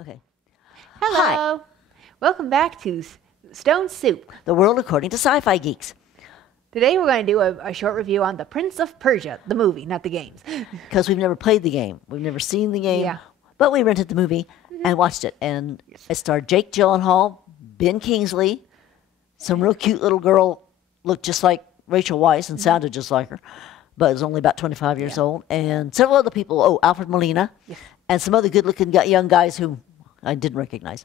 Okay. Hello. Hi. Welcome back to Stone Soup. The world according to Sci-Fi Geeks. Today we're going to do a short review on The Prince of Persia, the movie, not the games. Because we've never played the game. We've never seen the game. Yeah. But we rented the movie and watched it. And it starred Jake Gyllenhaal, Ben Kingsley, some real cute little girl, looked just like Rachel Weisz and sounded just like her, but was only about 25 years old. And several other people, Alfred Molina, and some other good-looking young guys who I didn't recognize.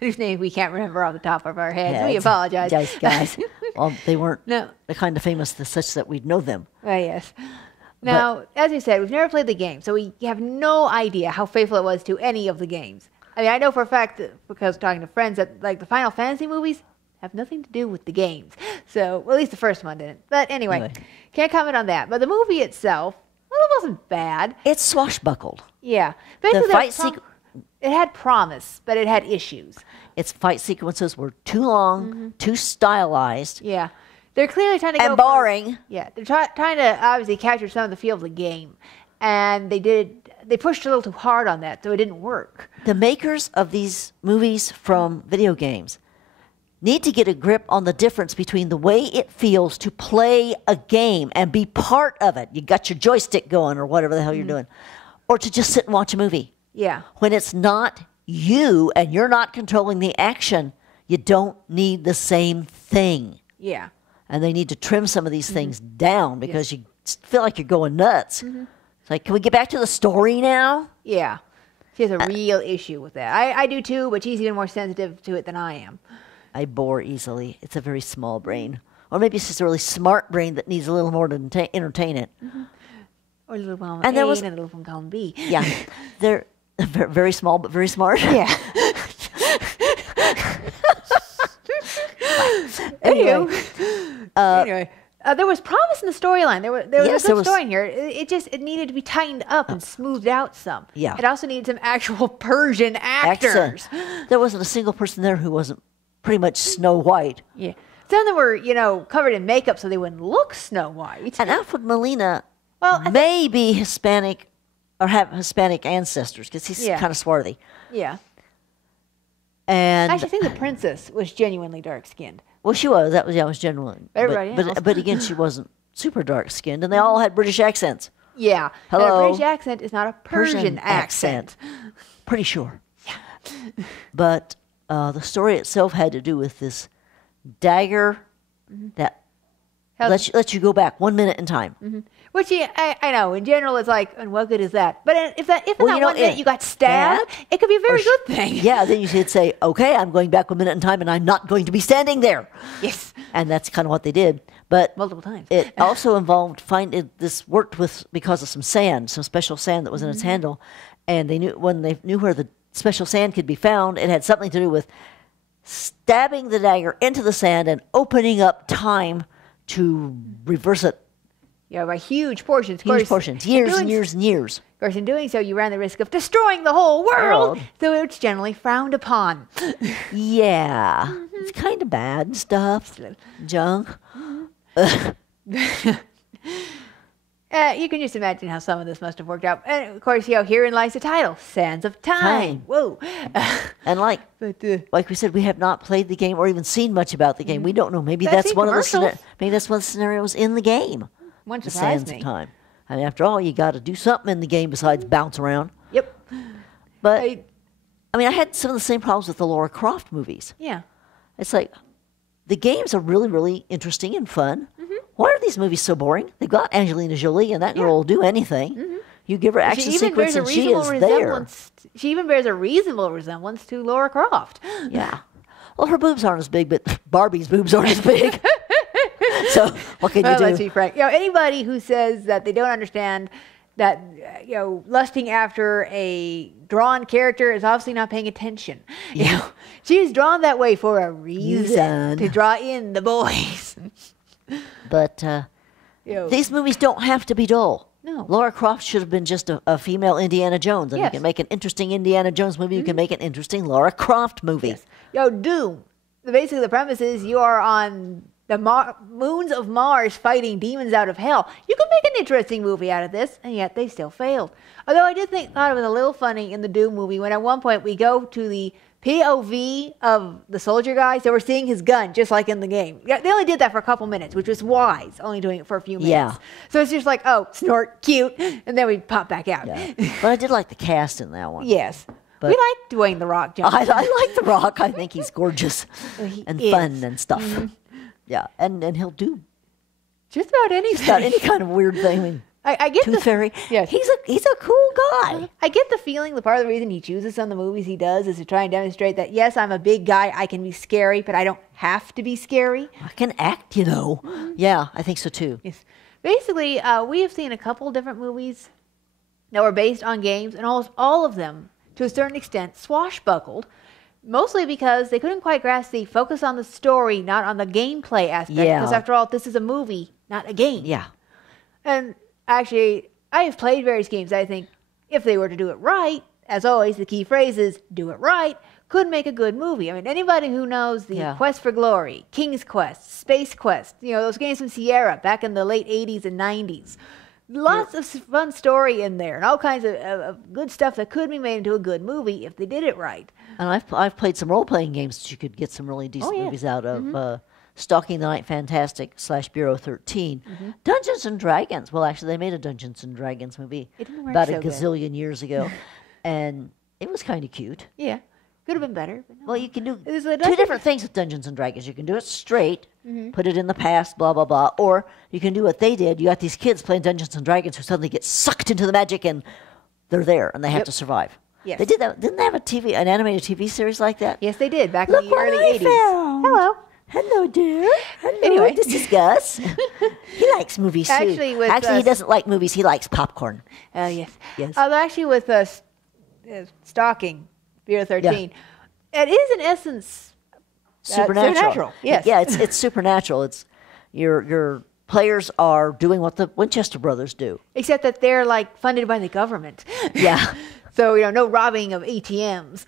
Whose name we can't remember off the top of our heads. Yeah, We apologize. Guys. Well, they weren't No. the kind of famous such that we'd know them. Oh, yes. Now, as we said, we've never played the game, so we have no idea how faithful it was to any of the games. I mean, I know for a fact, that, because talking to friends, that like the Final Fantasy movies have nothing to do with the games. So, well, at least the first one didn't. But anyway, can't comment on that. But the movie itself, well, it wasn't bad. It's swashbuckled. Yeah. Basically, The fight it had promise, but it had issues. Its fight sequences were too long, too stylized, Yeah. They're clearly trying to and boring. Yeah, they're trying to obviously capture some of the feel of the game. And they pushed a little too hard on that, so it didn't work. The makers of these movies from video games need to get a grip on the difference between the way it feels to play a game and be part of it. You got your joystick going or whatever the hell you're doing. Or to just sit and watch a movie. Yeah. When it's not you and you're not controlling the action, you don't need the same thing. Yeah. And they need to trim some of these things down because you feel like you're going nuts. It's like, can we get back to the story now? Yeah. She has a real issue with that. I do too, but she's even more sensitive to it than I am. I bore easily. It's a very small brain. Or maybe it's just a really smart brain that needs a little more to entertain it. Or a little one And A there was- and a little one column B. Yeah. They're very small but very smart. Yeah. Anyway, Anyway, there was promise in the storyline. There was Yes, a there good was- story in here. It needed to be tightened up and smoothed out some. Yeah. It also needed some actual Persian actors. There wasn't a single person there who wasn't pretty much Snow White. Yeah. Some of them were, covered in makeup so they wouldn't look Snow White. And Alfred Molina Well, I may be Hispanic or have Hispanic ancestors because he's Yeah. kind of swarthy. Yeah. And I actually think the princess was genuinely dark-skinned. well, she was. That was genuine. Everybody else. But again, she wasn't super dark skinned, and they all had British accents. Yeah. And Hello. a British accent is not a Persian accent. Pretty sure. Yeah. But the story itself had to do with this dagger that lets you go back 1 minute in time. Which I know, in general, it's like, and what good is that? But if in Well, that you know, 1 minute you got stabbed, it could be a very good thing. Yeah, then you should say, okay, I'm going back 1 minute in time, and I'm not going to be standing there. Yes. And that's kind of what they did. But Multiple times. it also involved this worked with because of some sand, some special sand that was in its handle, and they knew where the special sand could be found. It had something to do with stabbing the dagger into the sand and opening up time to reverse it. Yeah, by huge portions. Huge portions, years and years and years. Of course, in doing so, you ran the risk of destroying the whole world, so it's generally frowned upon. Yeah, it's kind of bad stuff, junk. You can just imagine how some of this must have worked out. And of course, herein lies the title, Sands of Time. Whoa. And like we said, we have not played the game or even seen much about the game. We don't know. Maybe that's one of the scenarios in the game. One The surprised Sands me. of Time. I mean, after all, you got to do something in the game besides bounce around. Yep. But I mean, I had some of the same problems with the Lara Croft movies. Yeah. It's like the games are really, really interesting and fun. Why are these movies so boring? They've got Angelina Jolie, and that girl will do anything. You give her action sequence, and she is there. She even bears a reasonable resemblance to Lara Croft. Yeah. Well, her boobs aren't as big, but Barbie's boobs aren't as big. So what can you do? Let's be frank. Anybody who says that they don't understand that lusting after a drawn character is obviously not paying attention. She's drawn that way for a reason to draw in the boys. But these movies don't have to be dull. No. Lara Croft should have been just a female Indiana Jones. And you can make an interesting Indiana Jones movie. You can make an interesting Lara Croft movie. Doom. Basically, the premise is you are on moons of Mars fighting demons out of hell. You could make an interesting movie out of this, and yet they still failed. Although I thought it was a little funny in the Doom movie when at one point we go to the POV of the soldier guy, so we're seeing his gun just like in the game. Yeah, they only did that for a couple minutes, which was wise, only doing it for a few minutes. Yeah. So it's just like, oh, snort, cute, and then we pop back out. Yeah. But I did like the cast in that one. Yes. But we like Dwayne The Rock Johnson. I like The Rock. I think he's gorgeous He and is. fun and stuff. Yeah, and he'll do Just about anything. about any kind of weird thing. I mean, I get Tooth the Fairy. Yes. He's a cool guy. I get the feeling that part of the reason he chooses some of the movies he does is to try and demonstrate that, yes, I'm a big guy, I can be scary, but I don't have to be scary. I can act, Yeah, I think so too. Yes. Basically, we have seen a couple different movies that were based on games, and almost all of them, to a certain extent, swashbuckled, mostly because they couldn't quite grasp the focus on the story, not on the gameplay aspect, Yeah. because after all, this is a movie, not a game. Yeah. And actually, I have played various games that I think, if they were to do it right, as always, the key phrase is, do it right, could make a good movie. I mean, anybody who knows the Yeah. Quest for Glory, King's Quest, Space Quest, those games from Sierra back in the late 80s and 90s, lots of fun story in there and all kinds of good stuff that could be made into a good movie if they did it right. And I've played some role-playing games that you could get some really decent yeah. movies out of. Stalking the Night Fantastic / Bureau 13. Dungeons and Dragons. Well, actually, they made a Dungeons and Dragons movie It didn't work about so a good. gazillion years ago. And it was kind of cute. Yeah, could have been better. But no. Well, you can do Is it a two dungeon? different things with Dungeons and Dragons. You can do it straight, put it in the past, blah, blah, blah. Or you can do what they did. You got these kids playing Dungeons and Dragons who suddenly get sucked into the magic and they're there and they have Yep. to survive. Yes. They did that. Didn't they have an animated TV series like that? Yes, they did back Look in the what early I 80s. found. Hello. Hello, dear. Hello. Anyway. This is Gus. He likes movies, too. Actually, with he us- doesn't like movies. He likes popcorn. Yes. Yes. Actually, with Stalking, Bureau 13, it is in essence Supernatural. Yes. Yeah, it's supernatural. It's your players are doing what the Winchester brothers do. Except that they're like funded by the government. Yeah. So, no robbing of ATMs.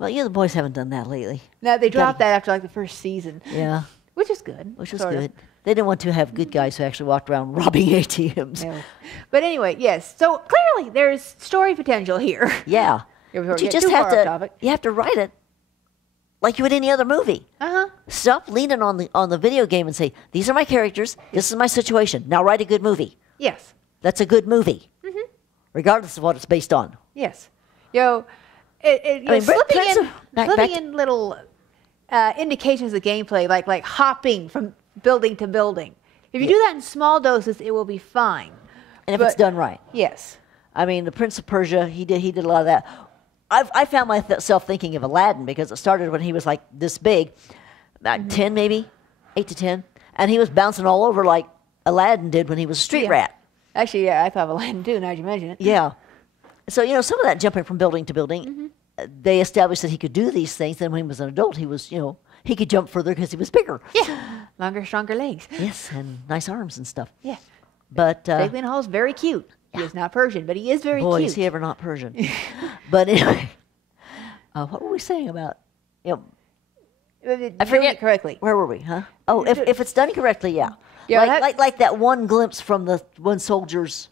Well, the boys haven't done that lately. No, they dropped that after like the first season, Yeah, which is good. which was sort of. good. They didn't want to have good guys who actually walked around robbing ATMs. No. But anyway, yes. So clearly there's story potential here. Yeah. Before But we you get just too have far off to topic. you have to write it like you would any other movie. Uh-huh. Stop leaning on the video game and say, these are my characters, this is my situation. Now write a good movie. Yes. That's a good movie. Regardless of what it's based on. Yes. Slipping Prince in, of- back slipping to- in little indications of gameplay, like hopping from building to building. If you do that in small doses, it will be fine. And if it's But- done right. Yes. I mean, the Prince of Persia, he did a lot of that. I found myself thinking of Aladdin because it started when he was like this big, about 10 maybe, 8 to 10. And he was bouncing all over like Aladdin did when he was a street Yeah. rat. Actually, yeah, I thought of Aladdin too, now that you mention it. Yeah. So, some of that jumping from building to building, they established that he could do these things. Then when he was an adult, he was, he could jump further because he was bigger. Yeah. Longer, stronger legs. Yes, and nice arms and stuff. Yeah. But, Jake Hall's very cute. He is not Persian, but he is very boy, cute. is he ever not Persian. But anyway, what were we saying about, I forget correctly. Where were we, huh? Oh, if it's done correctly, yeah. Yeah, like that one glimpse from the one soldier's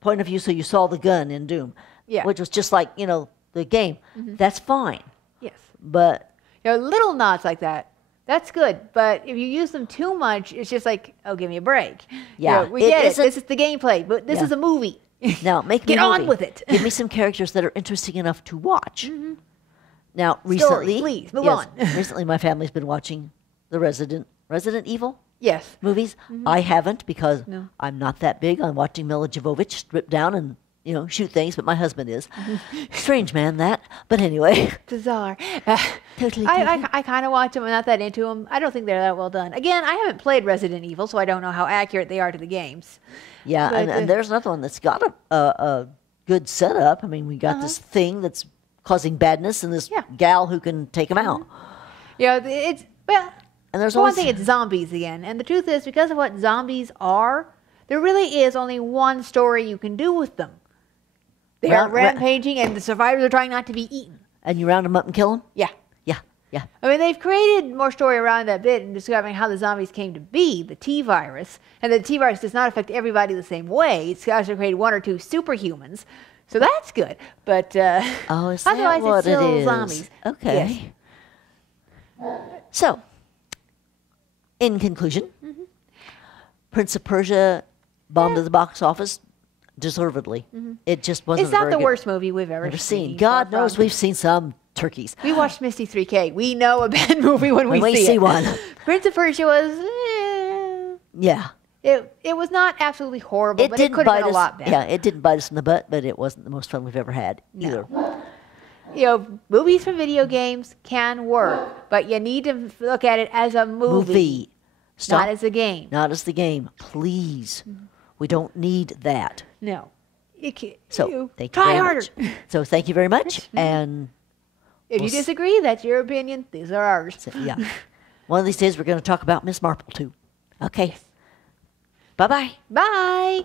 point of view, so you saw the gun in Doom. Yeah. Which was just like, the game. That's fine. Yes. But, Little nods like that. That's good. But if you use them too much, it's just like, oh, give me a break. Yeah, We it get it. isn't- This is the gameplay, but this Yeah. is a movie. now, make me Get a on movie. with it. Give me some characters that are interesting enough to watch. Now, recently... please, move yes, on. recently, my family's been watching the Resident Evil Yes. movies. I haven't because No. I'm not that big on watching Mila Jovovich strip down and shoot things, but my husband is. Strange man, that. But anyway, Bizarre. Totally I kind of watch them. I'm not that into them. I don't think they're that well done. Again, I haven't played Resident Evil, so I don't know how accurate they are to the games. yeah, But, and there's another one that's got a good setup. I mean, we got this thing that's causing badness and this Yeah. gal who can take them out. It's well. And there's For one always thing, it's zombies again. And the truth is, because of what zombies are, there really is only one story you can do with them. They are Round- ra- rampaging, and the survivors are trying not to be eaten. and you round them up and kill them. Yeah. Yeah, Yeah. I mean, they've created more story around that bit and discovering how the zombies came to be, the T virus, and the T virus does not affect everybody the same way. It's actually created 1 or 2 superhumans, so that's good. But Oh, is that otherwise, what it's still it is? zombies. Okay. So, in conclusion, Prince of Persia bombed at the box office deservedly. It just wasn't It's not very the good. worst movie we've ever seen. seen. God far knows from. we've seen some turkeys. We watched Misty 3K. We know a bad movie when we see it. one. Prince of Persia was. Yeah. It was not absolutely horrible, but it didn't could have bite been a us. lot better. Yeah, it didn't bite us in the butt, but it wasn't the most fun we've ever had either. You know, movies from video games can work, but you need to look at it as a movie, Stop. not as a game. Not as the game, please. We don't need that. No. So thank you try very harder. much. So thank you very much, and If you We'll s- disagree, that's your opinion. These are ours. yeah, one of these days we're going to talk about Miss Marple too. Okay. Bye bye. Bye.